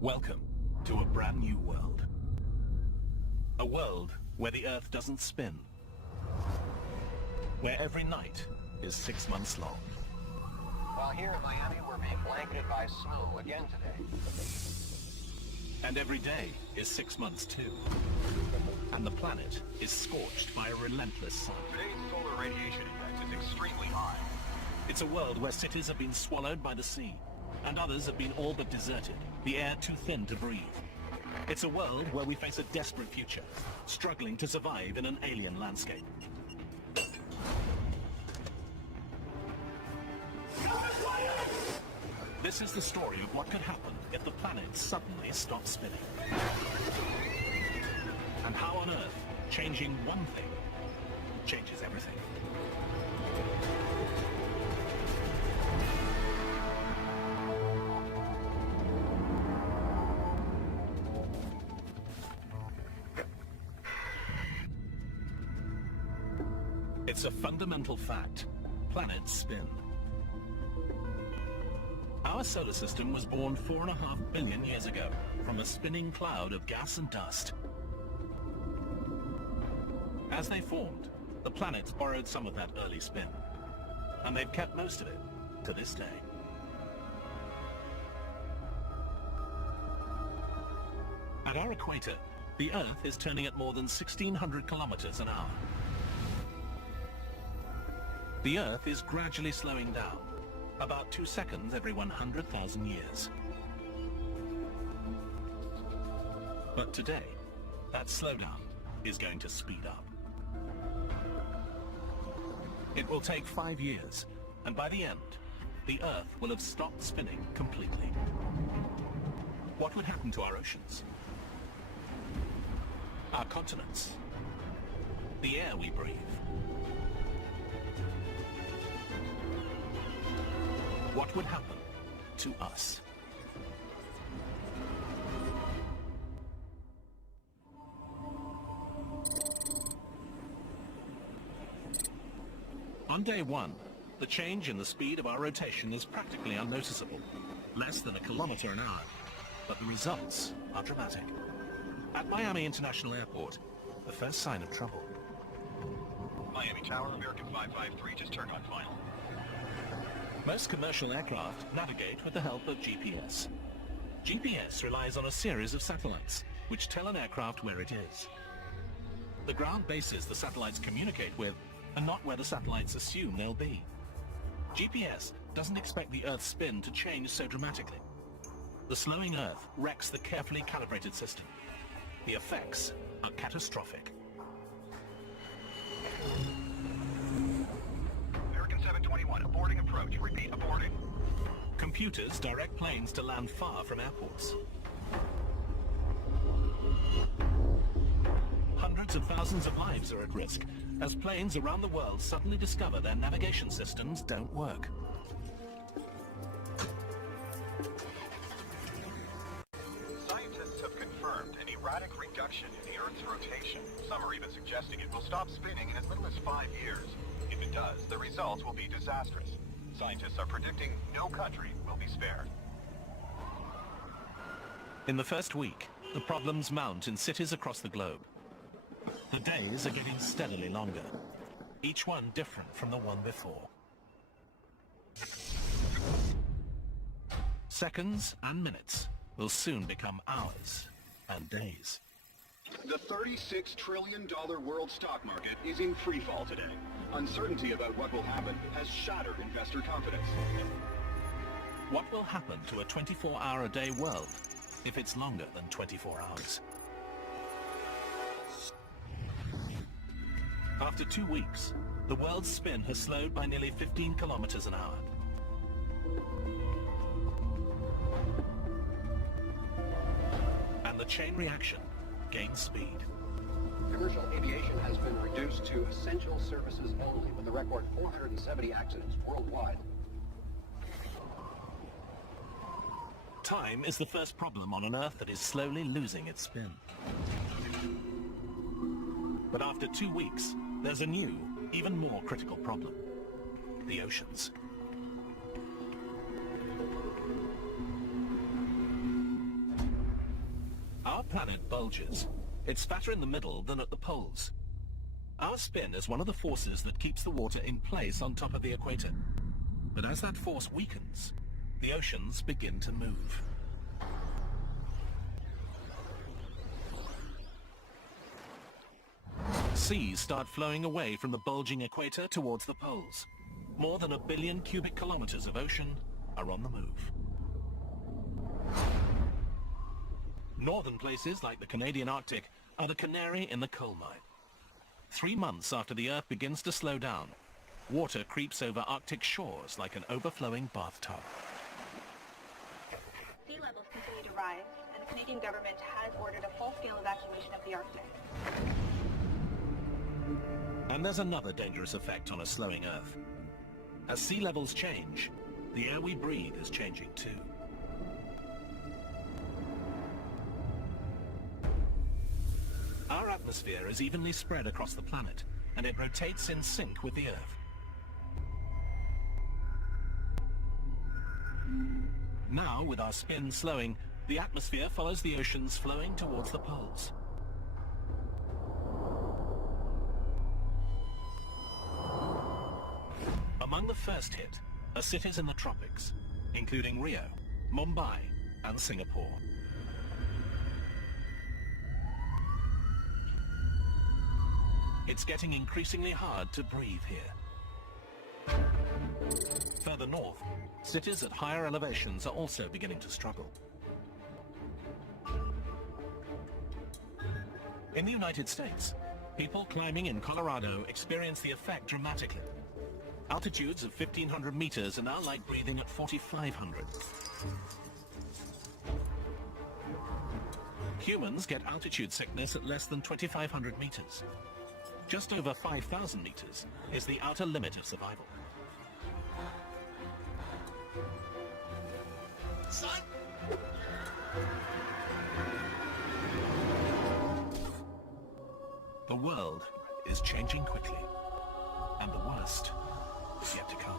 Welcome to a brand new world. A world where the Earth doesn't spin. Where every night is 6 months long. While here in Miami, we're being blanketed by snow again today. And every day is 6 months too. And the planet is scorched by a relentless sun. Today's solar radiation index is extremely high. It's a world where cities have been swallowed by the sea, and others have been all but deserted, the air too thin to breathe. It's a world where we face a desperate future, struggling to survive in an alien landscape. This is the story of what could happen if the planet suddenly stopped spinning. And how on Earth, changing one thing changes everything. It's a fundamental fact. Planets spin. Our solar system was born 4.5 billion years ago from a spinning cloud of gas and dust. As they formed, the planets borrowed some of that early spin, and they've kept most of it to this day. At our equator, the Earth is turning at more than 1,600 kilometers an hour. The Earth is gradually slowing down, about 2 seconds every 100,000 years. But today, that slowdown is going to speed up. It will take 5 years, and by the end, the Earth will have stopped spinning completely. What would happen to our oceans? Our continents? The air we breathe? What would happen to us? On day one, the change in the speed of our rotation is practically unnoticeable, less than 1 kilometer an hour, but the results are dramatic. At Miami International Airport, the first sign of trouble. Miami Tower, American 553, just turned on final. Most commercial aircraft navigate with the help of GPS. GPS relies on a series of satellites, which tell an aircraft where it is. The ground bases the satellites communicate with are not where the satellites assume they'll be. GPS doesn't expect the Earth's spin to change so dramatically. The slowing Earth wrecks the carefully calibrated system. The effects are catastrophic. American 721, aborting approach. Repeat, aborting. Computers direct planes to land far from airports. Hundreds of thousands of lives are at risk as planes around the world suddenly discover their navigation systems don't work. Scientists have confirmed an erratic reduction in the Earth's rotation. Some are even suggesting it will stop spinning in as little as 5 years. If it does, the results will be disastrous. Scientists are predicting no country will be spared. In the first week, the problems mount in cities across the globe. The days are getting steadily longer, each one different from the one before. Seconds and minutes will soon become hours and days. The $36 trillion world stock market is in freefall today. Uncertainty about what will happen has shattered investor confidence. What will happen to a 24-hour-a-day world if it's longer than 24 hours? After 2 weeks, the world's spin has slowed by nearly 15 kilometers an hour. And the chain reaction gains speed. Commercial aviation has been reduced to essential services only, with a record 470 accidents worldwide. Time is the first problem on an Earth that is slowly losing its spin. But after 2 weeks, there's a new, even more critical problem: the oceans. planet bulges, it's fatter in the middle than at the poles. Our spin is one of the forces that keeps the water in place on top of the equator. But as that force weakens, the oceans begin to move. Seas start flowing away from the bulging equator towards the poles. More than 1 billion cubic kilometers of ocean are on the move. Northern places like the Canadian Arctic are the canary in the coal mine. 3 months after the Earth begins to slow down, water creeps over Arctic shores like an overflowing bathtub. Sea levels continue to rise, and the Canadian government has ordered a full-scale evacuation of the Arctic. And there's another dangerous effect on a slowing Earth. As sea levels change, the air we breathe is changing too. Our atmosphere is evenly spread across the planet, and it rotates in sync with the Earth. Now, with our spin slowing, the atmosphere follows the oceans flowing towards the poles. Among the first hit are cities in the tropics, including Rio, Mumbai, and Singapore. It's getting increasingly hard to breathe here. Further north, cities at higher elevations are also beginning to struggle. In the United States, people climbing in Colorado experience the effect dramatically. Altitudes of 1,500 meters are now like breathing at 4,500. Humans get altitude sickness at less than 2,500 meters. Just over 5,000 meters is the outer limit of survival. Son? The world is changing quickly, and the worst is yet to come.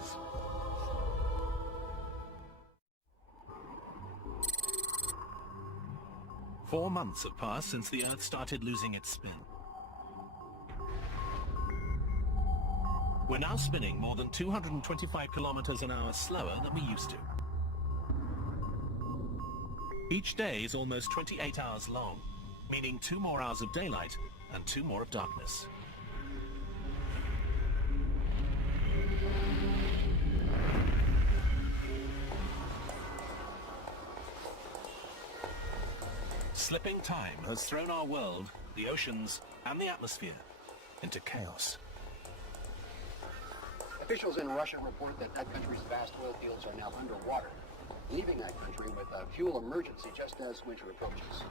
Four months have passed since the Earth started losing its spin. We're now spinning more than 225 kilometers an hour slower than we used to. Each day is almost 28 hours long, meaning 2 more hours of daylight and 2 more of darkness. Slipping time has thrown our world, the oceans, and the atmosphere into chaos. Officials in Russia report that that country's vast oil fields are now underwater, leaving that country with a fuel emergency just as winter approaches.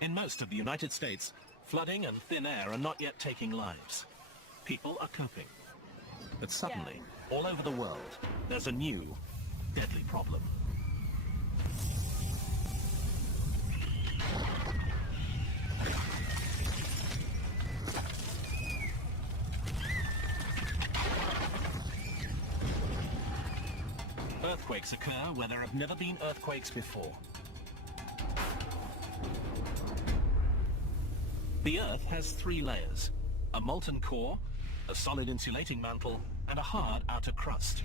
In most of the United States, flooding and thin air are not yet taking lives. People are coping. But suddenly, all over the world, there's a new, deadly problem. Earthquakes occur where there have never been earthquakes before. The Earth has 3 layers: a molten core, a solid insulating mantle, and a hard outer crust.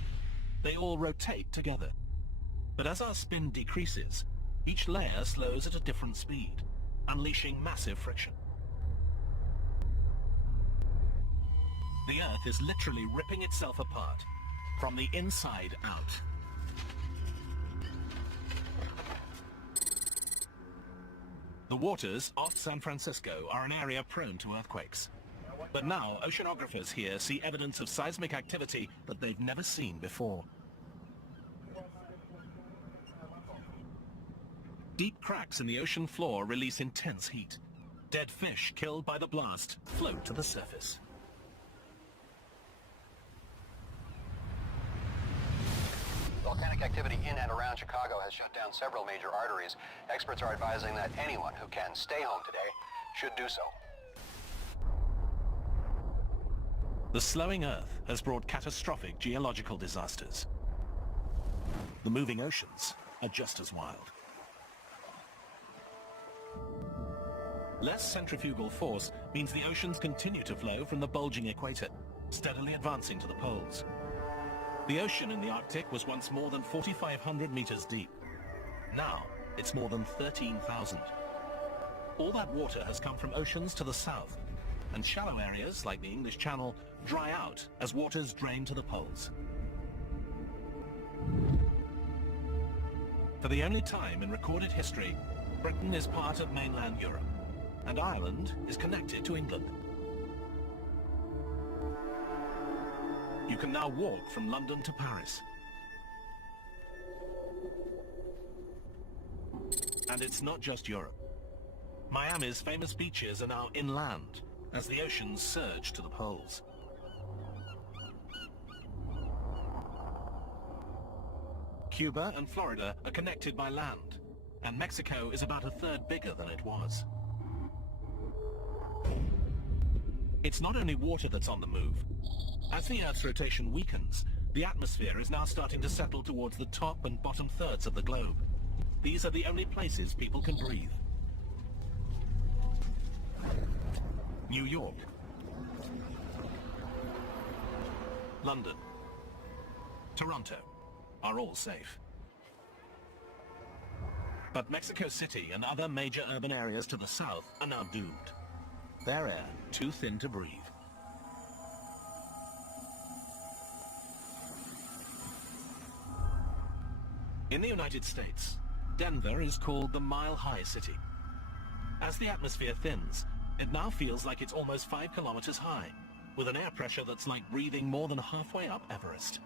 They all rotate together. But as our spin decreases, each layer slows at a different speed, unleashing massive friction. The Earth is literally ripping itself apart, from the inside out. The waters off San Francisco are an area prone to earthquakes. But now, oceanographers here see evidence of seismic activity that they've never seen before. Deep cracks in the ocean floor release intense heat. Dead fish killed by the blast float to the surface. Volcanic activity in and around Chicago has shut down several major arteries. Experts are advising that anyone who can stay home today should do so. The slowing Earth has brought catastrophic geological disasters. The moving oceans are just as wild. Less centrifugal force means the oceans continue to flow from the bulging equator, steadily advancing to the poles. The ocean in the Arctic was once more than 4,500 meters deep. Now, it's more than 13,000. All that water has come from oceans to the south, and shallow areas like the English Channel dry out as waters drain to the poles. For the only time in recorded history, Britain is part of mainland Europe, and Ireland is connected to England. You can now walk from London to Paris. And it's not just Europe. Miami's famous beaches are now inland as the oceans surge to the poles. Cuba and Florida are connected by land, and Mexico is about a third bigger than it was. It's not only water that's on the move. As the Earth's rotation weakens, the atmosphere is now starting to settle towards the top and bottom thirds of the globe. These are the only places people can breathe. New York, London, Toronto are all safe. But Mexico City and other major urban areas to the south are now doomed. Their air too thin to breathe. In the United States, Denver is called the Mile High City. As the atmosphere thins, it now feels like it's almost 5 kilometers high, with an air pressure that's like breathing more than halfway up Everest.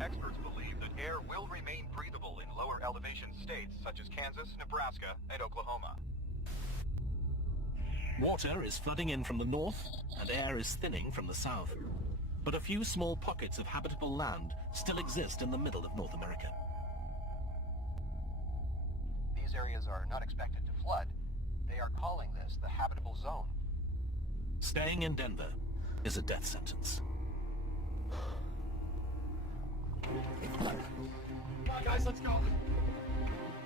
Experts believe that air will remain breathable in lower elevation states such as Kansas, Nebraska, and Oklahoma. Water is flooding in from the north, and air is thinning from the south. But a few small pockets of habitable land still exist in the middle of North America. These areas are not expected to flood. They are calling this the habitable zone. Staying in Denver is a death sentence. Come on, guys, let's go.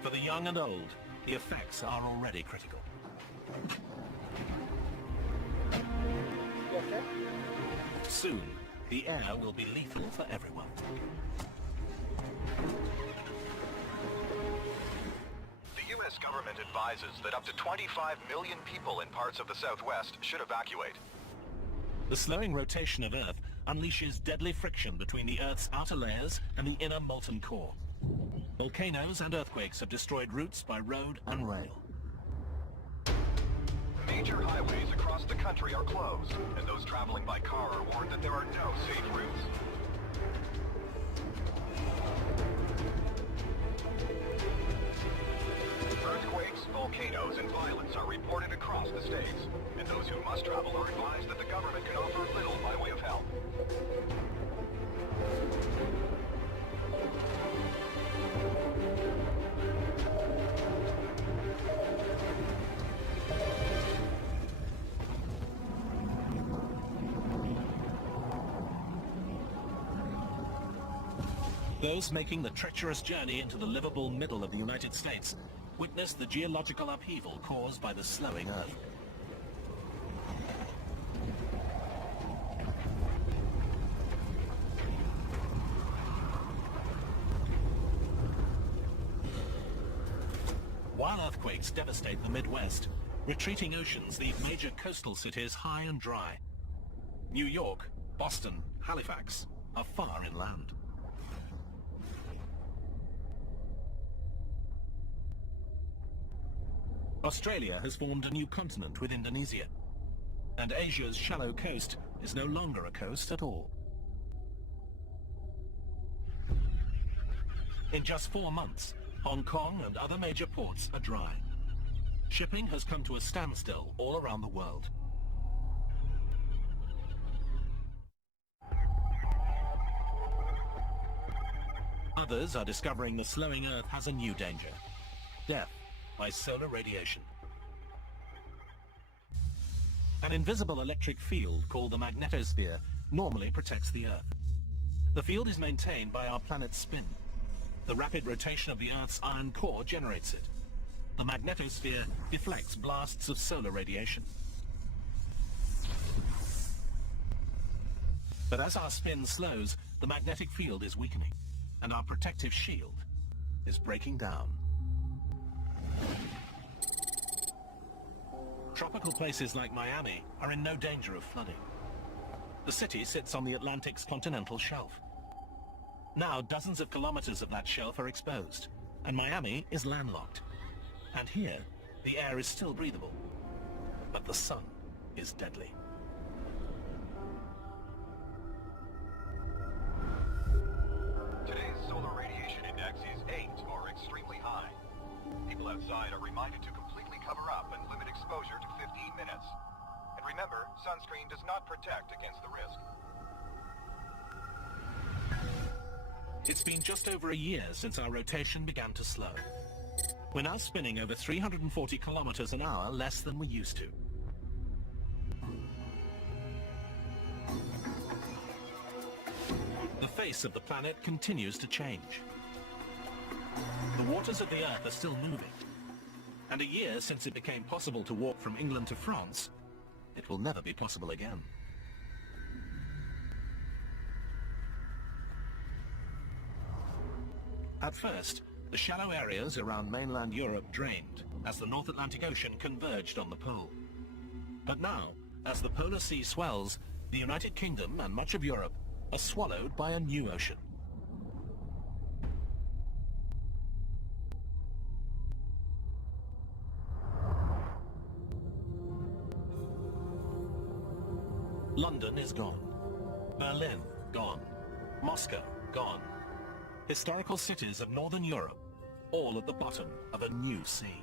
For the young and old, the effects are already critical. You okay? Soon, the air will be lethal for everyone. The U.S. government advises that up to 25 million people in parts of the Southwest should evacuate. The slowing rotation of Earth unleashes deadly friction between the Earth's outer layers and the inner molten core. Volcanoes and earthquakes have destroyed routes by road and rail. Major highways across the country are closed, and those traveling by car are warned that there are no safe routes. Earthquakes, volcanoes, and violence are reported across the states, and those who must travel are advised that the government can offer little by way of help. Those making the treacherous journey into the livable middle of the United States witness the geological upheaval caused by the slowing Earth. While earthquakes devastate the Midwest, retreating oceans leave major coastal cities high and dry. New York, Boston, Halifax are far inland. Australia has formed a new continent with Indonesia, and Asia's shallow coast is no longer a coast at all. In just 4 months, Hong Kong and other major ports are dry. Shipping has come to a standstill all around the world. Others are discovering the slowing Earth has a new danger: death by solar radiation. An invisible electric field called the magnetosphere normally protects the Earth. The field is maintained by our planet's spin. The rapid rotation of the Earth's iron core generates it. The magnetosphere deflects blasts of solar radiation. But as our spin slows, the magnetic field is weakening, and our protective shield is breaking down. Tropical places like Miami are in no danger of flooding. The city sits on the Atlantic's continental shelf. Now dozens of kilometers of that shelf are exposed, and Miami is landlocked. And here, the air is still breathable, but the sun is deadly. Today's solar radiation index is 8 or extremely high. People outside are reminded to completely cover up and limit exposure to 15 minutes. And remember, sunscreen does not protect against the risk. It's been just over a year since our rotation began to slow. We're now spinning over 340 kilometers an hour less than we used to. The face of the planet continues to change. The waters of the Earth are still moving. And a year since it became possible to walk from England to France, it will never be possible again. At first, the shallow areas around mainland Europe drained as the North Atlantic Ocean converged on the pole. But now, as the polar sea swells, the United Kingdom and much of Europe are swallowed by a new ocean. London is gone. Berlin, gone. Moscow, gone. Historical cities of Northern Europe, all at the bottom of a new sea.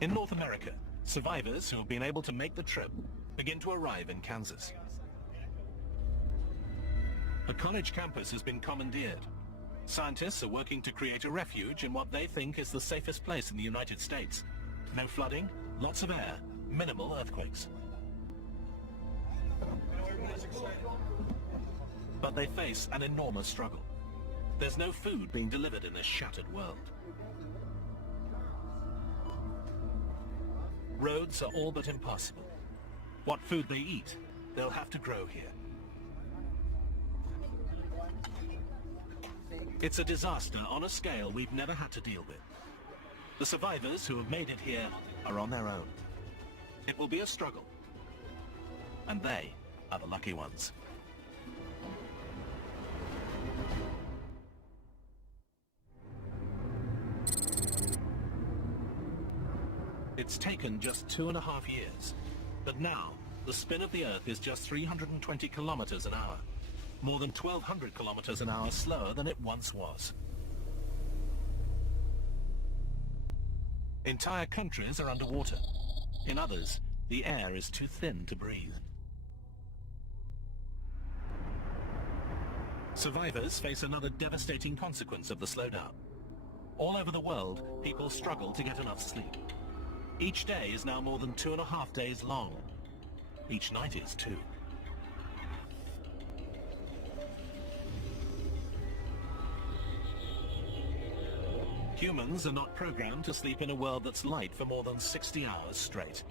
In North America, survivors who have been able to make the trip begin to arrive in Kansas. A college campus has been commandeered. Scientists are working to create a refuge in what they think is the safest place in the United States. No flooding, lots of air, minimal earthquakes. But they face an enormous struggle. There's no food being delivered in this shattered world. Roads are all but impassable. What food they eat, they'll have to grow here. It's a disaster on a scale we've never had to deal with. The survivors who have made it here are on their own. It will be a struggle. And they are the lucky ones. It's taken just 2.5 years. But now, the spin of the Earth is just 320 kilometers an hour. More than 1,200 kilometers an hour slower than it once was. Entire countries are underwater. In others, the air is too thin to breathe. Survivors face another devastating consequence of the slowdown. All over the world, people struggle to get enough sleep. Each day is now more than 2.5 days long. Each night is too. Humans are not programmed to sleep in a world that's light for more than 60 hours straight.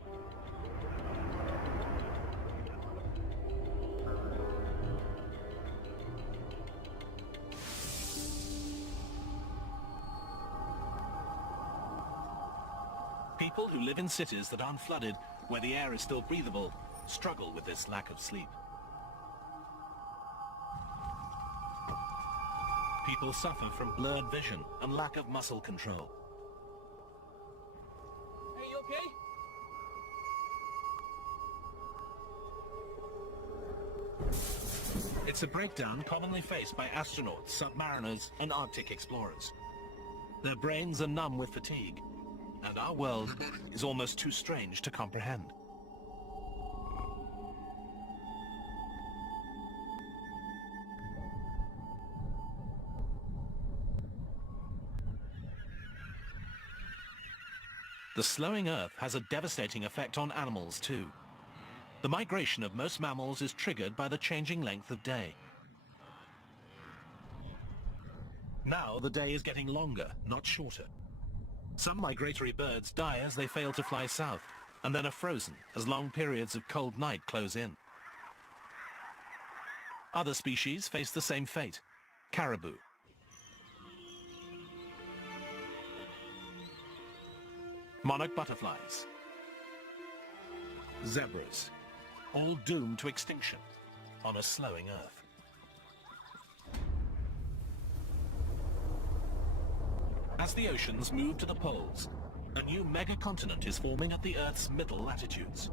People who live in cities that aren't flooded, where the air is still breathable, struggle with this lack of sleep. People suffer from blurred vision and lack of muscle control. Hey, you okay? It's a breakdown commonly faced by astronauts, submariners, and Arctic explorers. Their brains are numb with fatigue, and our world is almost too strange to comprehend. The slowing Earth has a devastating effect on animals too. The migration of most mammals is triggered by the changing length of day. Now the day is getting longer, not shorter. Some migratory birds die as they fail to fly south, and then are frozen as long periods of cold night close in. Other species face the same fate. Caribou. Monarch butterflies. Zebras. All doomed to extinction on a slowing Earth. As the oceans move to the poles, a new megacontinent is forming at the Earth's middle latitudes.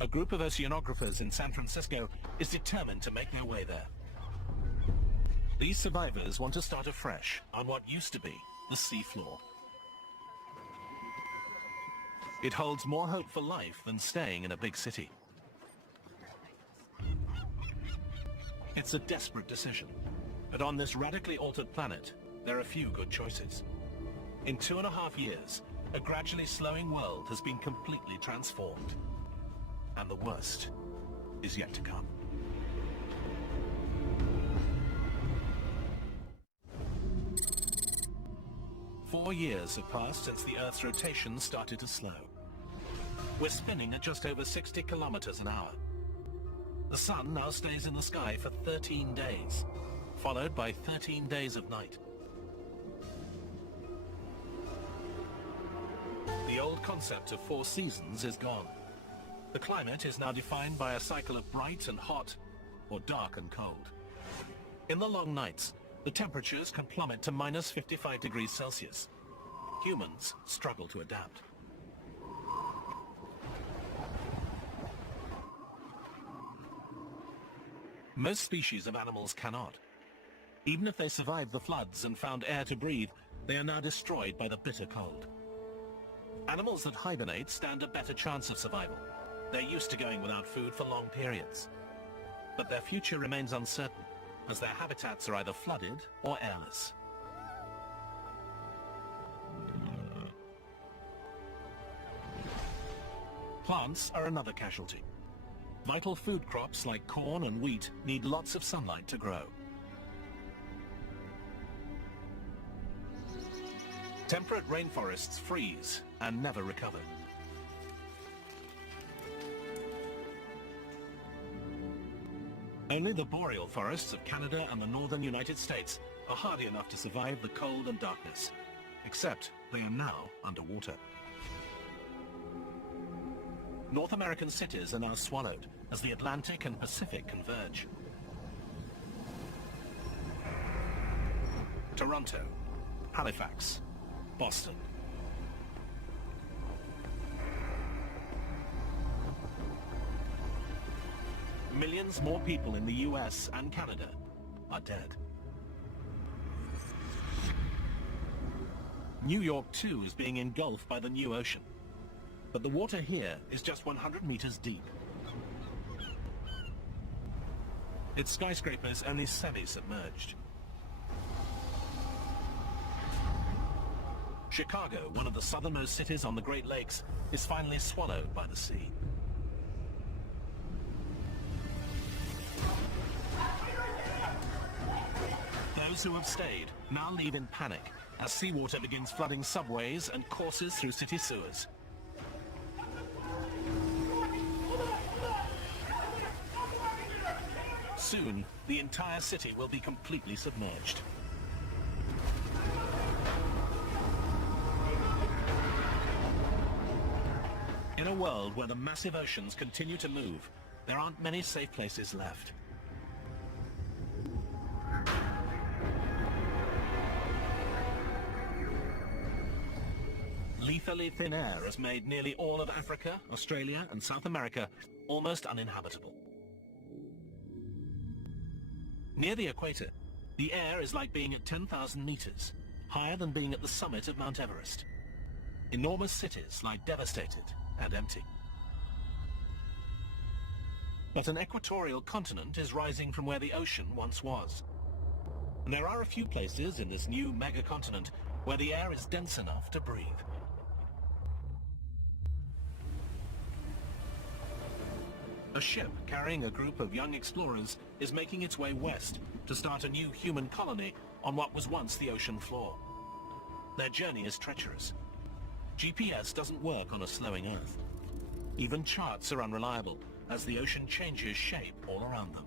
A group of oceanographers in San Francisco is determined to make their way there. These survivors want to start afresh on what used to be the seafloor. It holds more hope for life than staying in a big city. It's a desperate decision, but on this radically altered planet, there are few good choices. In 2.5 years, a gradually slowing world has been completely transformed. And the worst is yet to come. Four years have passed since the Earth's rotation started to slow. We're spinning at just over 60 kilometers an hour. The sun now stays in the sky for 13 days, followed by 13 days of night. The old concept of 4 seasons is gone. The climate is now defined by a cycle of bright and hot, or dark and cold. In the long nights, the temperatures can plummet to minus 55 degrees Celsius. Humans struggle to adapt. Most species of animals cannot. Even if they survived the floods and found air to breathe, they are now destroyed by the bitter cold. Animals that hibernate stand a better chance of survival. They're used to going without food for long periods. But their future remains uncertain, as their habitats are either flooded or airless. Plants are another casualty. Vital food crops like corn and wheat need lots of sunlight to grow. Temperate rainforests freeze and never recover. Only the boreal forests of Canada and the northern United States are hardy enough to survive the cold and darkness, except they are now underwater. North American cities are now swallowed as the Atlantic and Pacific converge. Toronto, Halifax, Boston. Millions more people in the US and Canada are dead. New York too is being engulfed by the new ocean. But the water here is just 100 meters deep. Its skyscrapers only semi-submerged. Chicago, one of the southernmost cities on the Great Lakes, is finally swallowed by the sea. Those who have stayed now leave in panic as seawater begins flooding subways and courses through city sewers. Soon, the entire city will be completely submerged. In a world where the massive oceans continue to move, there aren't many safe places left. Lethally thin air has made nearly all of Africa, Australia, and South America almost uninhabitable. Near the equator, the air is like being at 10,000 meters, higher than being at the summit of Mount Everest. Enormous cities lie devastated and empty. But an equatorial continent is rising from where the ocean once was. And there are a few places in this new megacontinent where the air is dense enough to breathe. A ship carrying a group of young explorers is making its way west to start a new human colony on what was once the ocean floor. Their journey is treacherous. GPS doesn't work on a slowing Earth. Even charts are unreliable as the ocean changes shape all around them.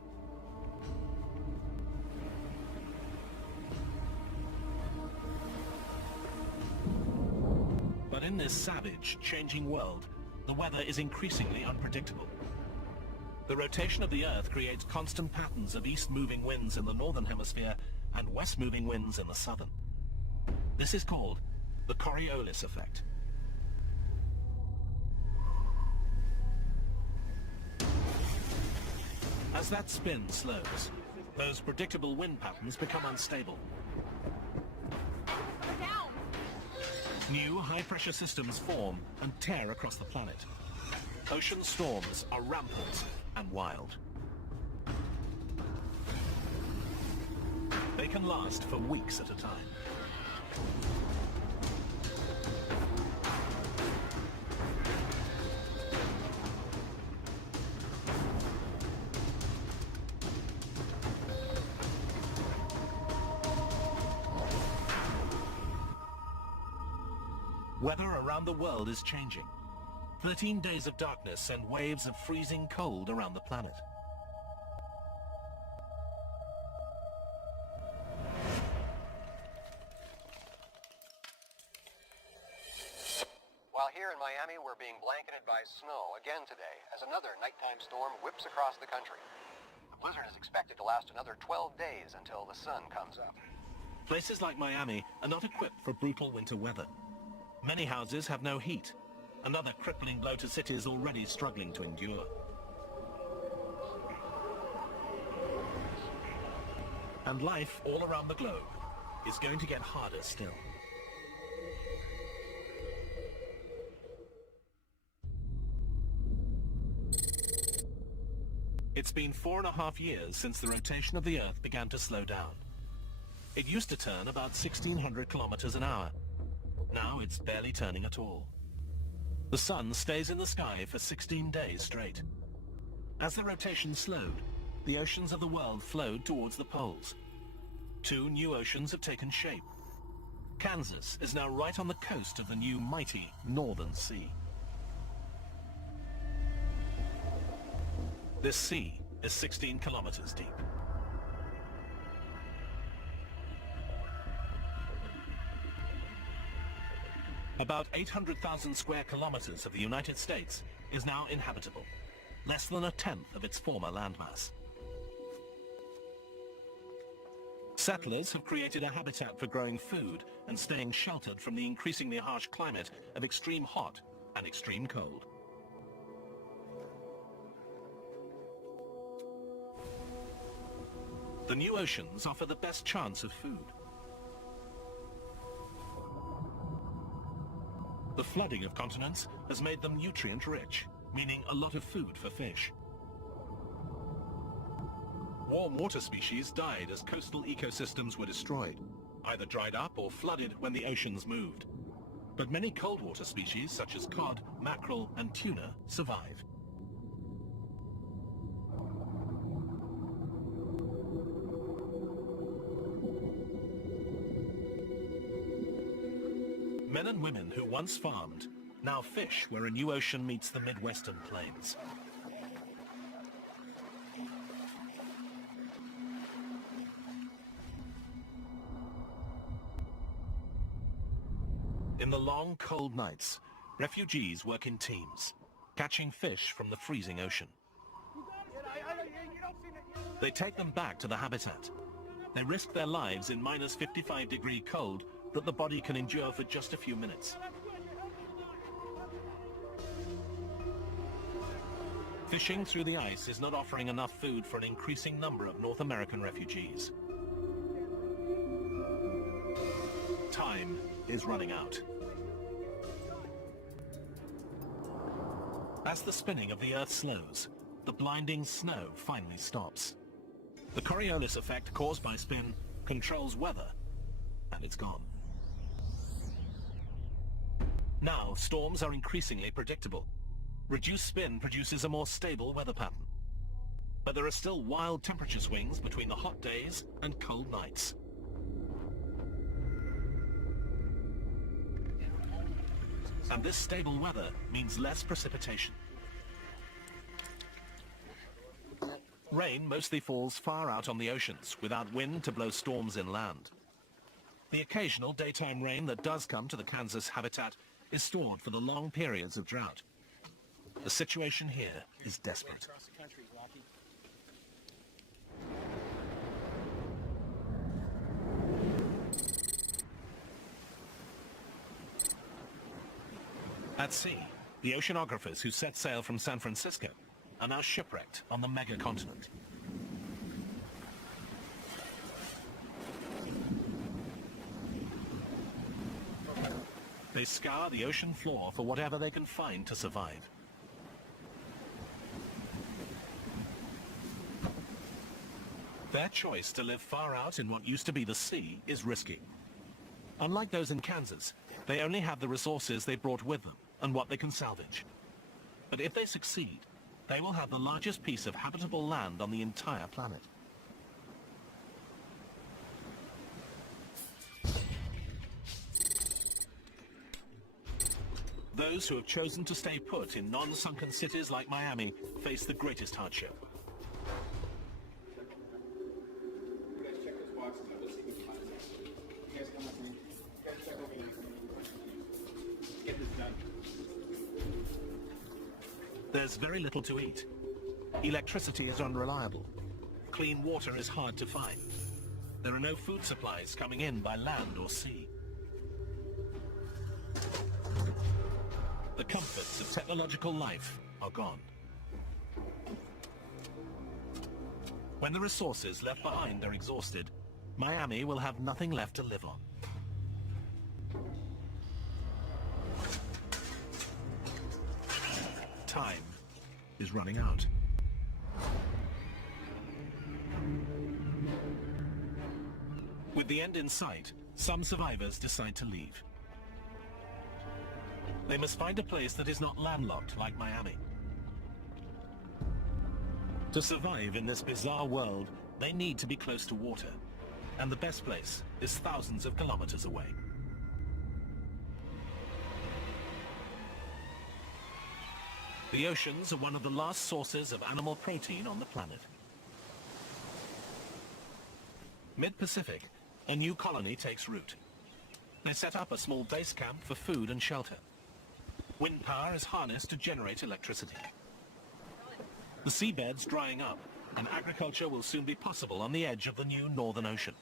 But in this savage, changing world, the weather is increasingly unpredictable. The rotation of the Earth creates constant patterns of east-moving winds in the northern hemisphere and west-moving winds in the southern. This is called the Coriolis effect. As that spin slows, those predictable wind patterns become unstable. Down! New high-pressure systems form and tear across the planet. Ocean storms are rampant and wild. They can last for weeks at a time. Weather around the world is changing. 13 days of darkness and waves of freezing cold around the planet. While here in Miami, we're being blanketed by snow again today as another nighttime storm whips across the country. The blizzard is expected to last another 12 days until the sun comes up. Places like Miami are not equipped for brutal winter weather. Many houses have no heat, another crippling blow to cities already struggling to endure. And life all around the globe is going to get harder still. It's been 4.5 years since the rotation of the Earth began to slow down. It used to turn about 1,600 kilometers an hour. Now it's barely turning at all. The sun stays in the sky for 16 days straight. As the rotation slowed, the oceans of the world flowed towards the poles. 2 new oceans have taken shape. Kansas is now right on the coast of the new mighty Northern Sea. This sea is 16 kilometers deep. About 800,000 square kilometers of the United States is now inhabitable, less than a tenth of its former landmass. Settlers have created a habitat for growing food and staying sheltered from the increasingly harsh climate of extreme hot and extreme cold. The new oceans offer the best chance of food. The flooding of continents has made them nutrient-rich, meaning a lot of food for fish. Warm water species died as coastal ecosystems were destroyed, either dried up or flooded when the oceans moved. But many cold water species, such as cod, mackerel, and tuna, survive. Men and women who once farmed now fish where a new ocean meets the Midwestern plains. In the long, cold nights, refugees work in teams, catching fish from the freezing ocean. They take them back to the habitat. They risk their lives in minus 55-degree cold that the body can endure for just a few minutes. Fishing through the ice is not offering enough food for an increasing number of North American refugees. Time is running out. As the spinning of the Earth slows, the blinding snow finally stops. The Coriolis effect caused by spin controls weather, and it's gone. Now, storms are increasingly predictable. Reduced spin produces a more stable weather pattern. But there are still wild temperature swings between the hot days and cold nights. And this stable weather means less precipitation. Rain mostly falls far out on the oceans, without wind to blow storms inland. The occasional daytime rain that does come to the Kansas habitat is stored for the long periods of drought. The situation here is desperate. At sea, the oceanographers who set sail from San Francisco are now shipwrecked on the mega-continent. They scour the ocean floor for whatever they can find to survive. Their choice to live far out in what used to be the sea is risky. Unlike those in Kansas, they only have the resources they brought with them and what they can salvage. But if they succeed, they will have the largest piece of habitable land on the entire planet. Those who have chosen to stay put in non-sunken cities like Miami face the greatest hardship. You guys check those boxes out. Let's see what you find. You guys come with me. You guys check over here. Get this done. There's very little to eat. Electricity is unreliable. Clean water is hard to find. There are no food supplies coming in by land or sea. The comforts of technological life are gone. When the resources left behind are exhausted, Miami will have nothing left to live on. Time is running out. With the end in sight, some survivors decide to leave. They must find a place that is not landlocked like Miami. To survive in this bizarre world, they need to be close to water, and the best place is thousands of kilometers away. The oceans are one of the last sources of animal protein on the planet. Mid-Pacific, a new colony takes root. They set up a small base camp for food and shelter. Wind power is harnessed to generate electricity. The seabed's drying up, and agriculture will soon be possible on the edge of the new Northern Ocean.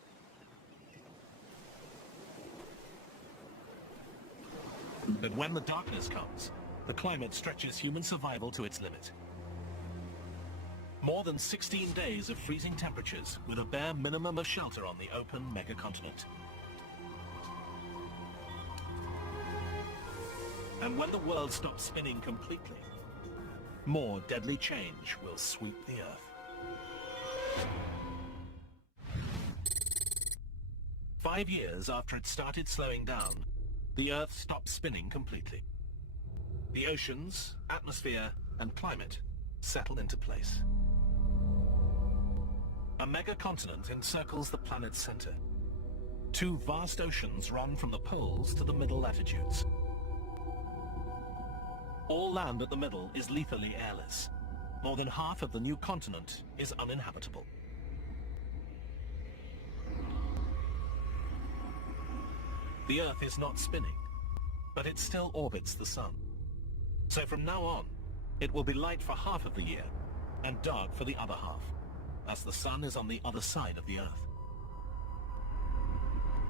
But when the darkness comes, the climate stretches human survival to its limit. More than 16 days of freezing temperatures with a bare minimum of shelter on the open megacontinent. And when the world stops spinning completely, more deadly change will sweep the Earth. 5 years after it started slowing down, the Earth stopped spinning completely. The oceans, atmosphere, and climate settle into place. A megacontinent encircles the planet's center. 2 vast oceans run from the poles to the middle latitudes. All land at the middle is lethally airless. More than half of the new continent is uninhabitable. The Earth is not spinning, but it still orbits the Sun. So from now on, it will be light for half of the year and dark for the other half, as the Sun is on the other side of the Earth.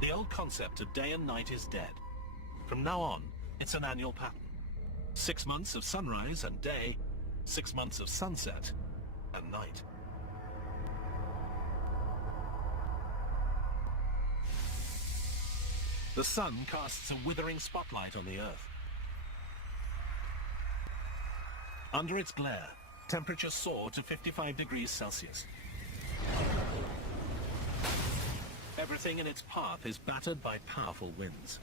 The old concept of day and night is dead. From now on, it's an annual pattern. 6 months of sunrise and day, 6 months of sunset and night. The Sun casts a withering spotlight on the Earth. Under its glare, temperatures soar to 55 degrees Celsius. Everything in its path is battered by powerful winds.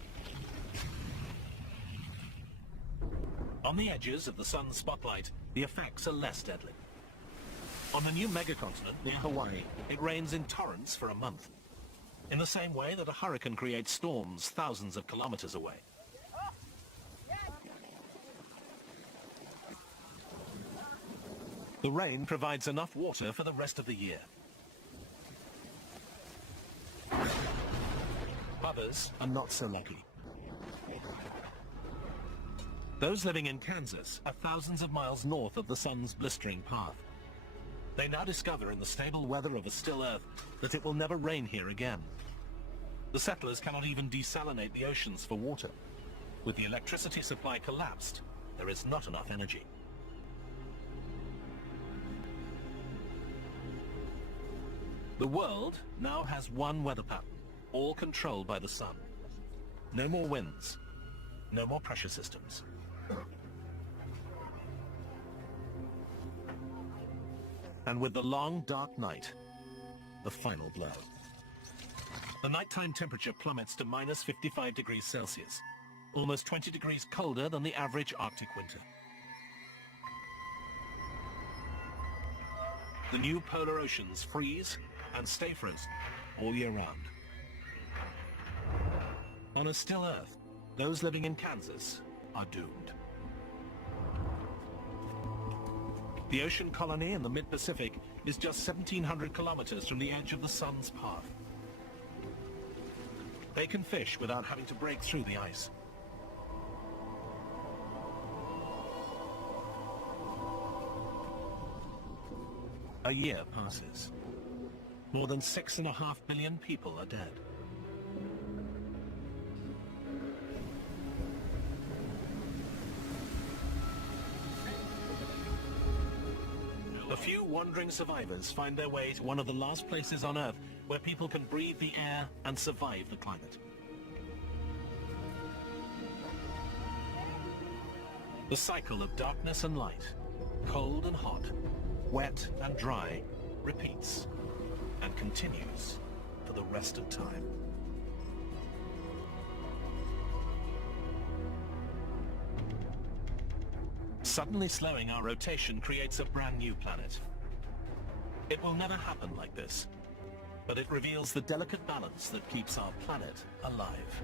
On the edges of the sun's spotlight, the effects are less deadly. On the new megacontinent near Hawaii, it rains in torrents for a month, in the same way that a hurricane creates storms thousands of kilometers away. The rain provides enough water for the rest of the year. Others are not so lucky. Those living in Kansas are thousands of miles north of the sun's blistering path. They now discover in the stable weather of a still Earth that it will never rain here again. The settlers cannot even desalinate the oceans for water. With the electricity supply collapsed, there is not enough energy. The world now has one weather pattern, all controlled by the sun. No more winds, no more pressure systems. And with the long, dark night, the final blow. The nighttime temperature plummets to minus 55 degrees Celsius, almost 20 degrees colder than the average Arctic winter. The new polar oceans freeze and stay frozen all year round. On a still Earth, those living in Kansas are doomed. The ocean colony in the mid-Pacific is just 1,700 kilometers from the edge of the sun's path. They can fish without having to break through the ice. A year passes. More than 6.5 billion people are dead. A few wandering survivors find their way to one of the last places on Earth where people can breathe the air and survive the climate. The cycle of darkness and light, cold and hot, wet and dry, repeats and continues for the rest of time. Suddenly slowing our rotation creates a brand new planet. It will never happen like this, but it reveals the delicate balance that keeps our planet alive.